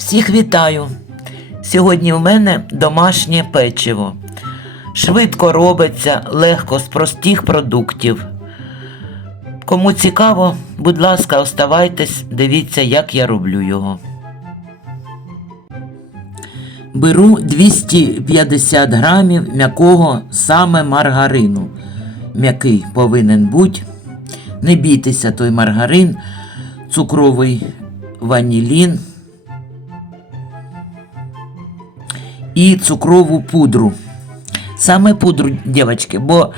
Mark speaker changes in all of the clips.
Speaker 1: Всіх вітаю! Сьогодні в мене домашнє печиво. Швидко робиться, легко з простих продуктів. Кому цікаво, будь ласка, оставайтесь, дивіться, як я роблю його. Беру 250 грамів м'якого саме маргарину. М'який повинен бути. Не бійтеся той маргарин, цукровий ванілін і цукрову пудру. Саме пудру, дівчатки, бо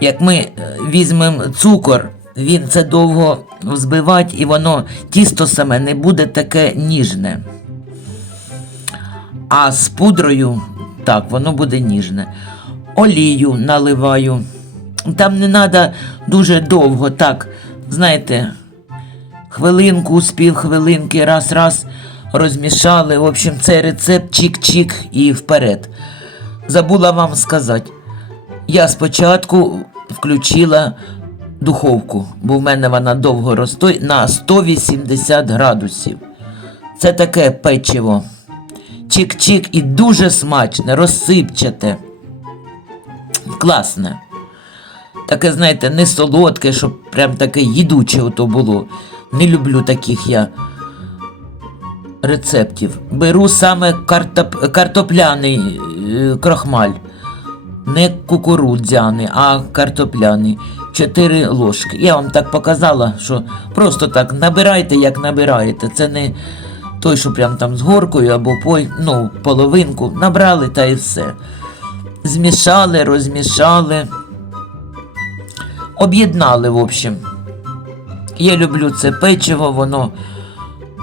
Speaker 1: як ми е, візьмемо цукор, він це довго взбивати і воно тісто саме не буде таке ніжне. А з пудрою, так, воно буде ніжне. Олію наливаю. Там не треба дуже довго, так, знаєте, хвилинку, з півхвилинки, раз-раз розмішали. В общем, цей рецепт чик-чик і вперед. Забула вам сказати. Я спочатку включила духовку, бо в мене вона довго ростоїть на 180 градусів. Це таке печиво. Чик-чик і дуже смачне, розсипчате. Класне. Таке, знаєте, не солодке, щоб прям таке їдуче ото було. Не люблю таких я рецептів. Беру саме картоп... картопляний е, крохмаль. Не кукурудзяний, а картопляний. 4 ложки. Я вам так показала, що просто так набирайте, як набираєте. Це не той, що прям там з горкою або пой... ну, половинку. Набрали та і все. Змішали, розмішали. Об'єднали, в общем. Я люблю це печиво, воно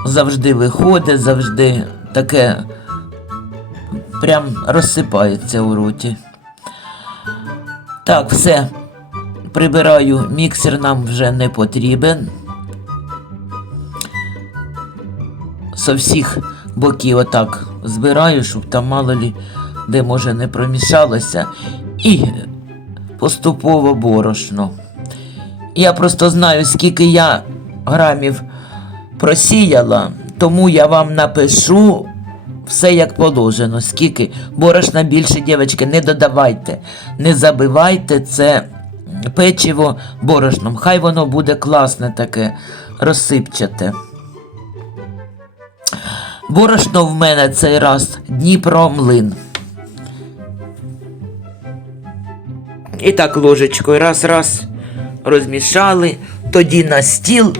Speaker 1: завжди виходить, завжди таке прям розсипається у роті. Так, все. Прибираю, міксер нам вже не потрібен. Со всіх боків отак збираю, щоб там мало лі де може не промішалося. І поступово борошно. Я просто знаю, скільки я грамів просіяла, тому я вам напишу все як положено. Скільки борошна більше, дівчатки, не додавайте, не забивайте це печиво борошном. Хай воно буде класне таке, розсипчате. Борошно в мене цей раз Дніпро млин. І так ложечкою раз-раз розмішали, тоді на стіл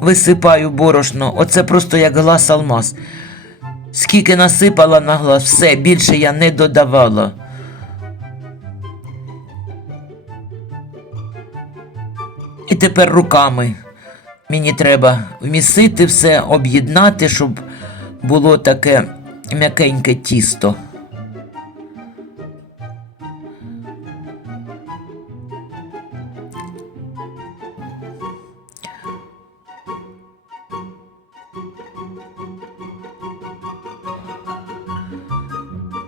Speaker 1: висипаю борошно. Оце просто як глаз алмаз. Скільки насипала на глаз, все, більше я не додавала. І тепер руками мені треба вмісити все, об'єднати, щоб було таке м'якеньке тісто.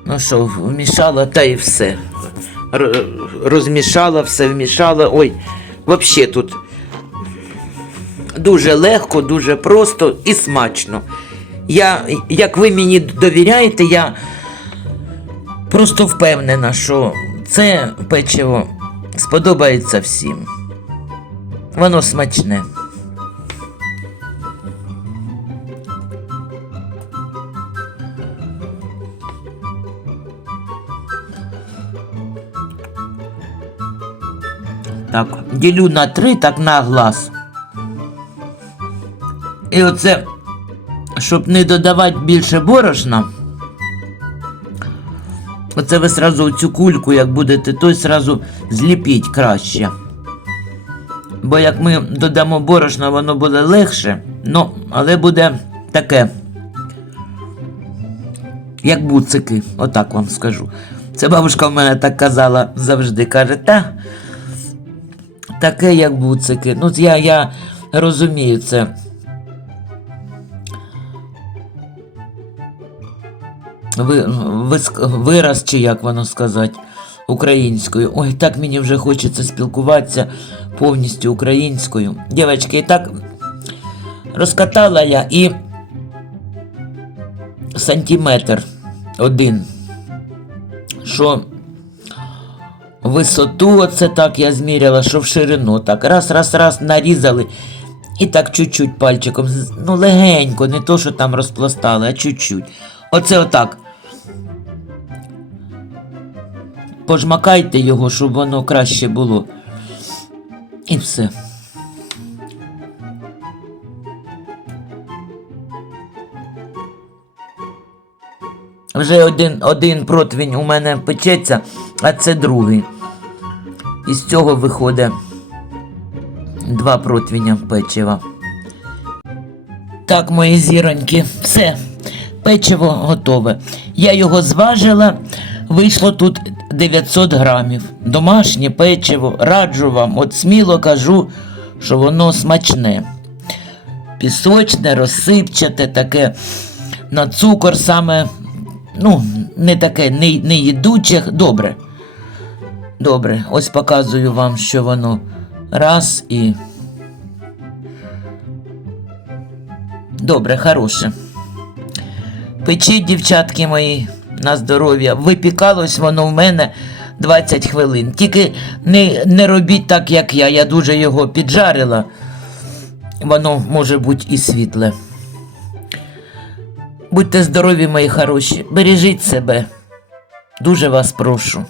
Speaker 1: Ну що, вмішала та і все. Р- розмішала, все вмішала. Ой, взагалі тут дуже легко, дуже просто і смачно. Я, як ви мені довіряєте, я просто впевнена, що це печиво сподобається всім. Воно смачне. Так, ділю на три, так на глаз. І оце, щоб не додавати більше борошна. Оце ви сразу цю кульку, як будете, той сразу зліпіть краще. Бо як ми додамо борошна, воно буде легше, ну, але буде таке. Як буцики, отак вам скажу. Це бабушка в мене так казала завжди. Каже, та таке, як буцики. Ну, я, я розумію це. Ви, вираз, чи як воно сказати, українською. Ой, так мені вже хочеться спілкуватися повністю українською. Дівчатки, і так розкатала я і сантиметр один. Що висоту оце так я зміряла, що в ширину так. Раз, раз, раз нарізали. І так чуть-чуть пальчиком, ну легенько, не то, що там розпластали, а чуть-чуть. Оце отак. Пожмакайте його, щоб воно краще було. І все. Вже один, один противень у мене печеться, а це другий. Із цього виходить два противня печива. Так, мої зіроньки, все, печиво готове. Я його зважила, вийшло тут 900 грамів. Домашнє печиво, раджу вам, от сміло кажу, що воно смачне. Пісочне, розсипчате, таке на цукор саме, ну, не таке, не, не їдуче, добре. Добре, ось показую вам, що воно раз і. Добре, хороше. Печіть, дівчатки мої, на здоров'я. Випікалось воно в мене 20 хвилин. Тільки не, не робіть так, як я. Я дуже його піджарила. Воно може бути і світле. Будьте здорові, мої хороші. Бережіть себе. Дуже вас прошу.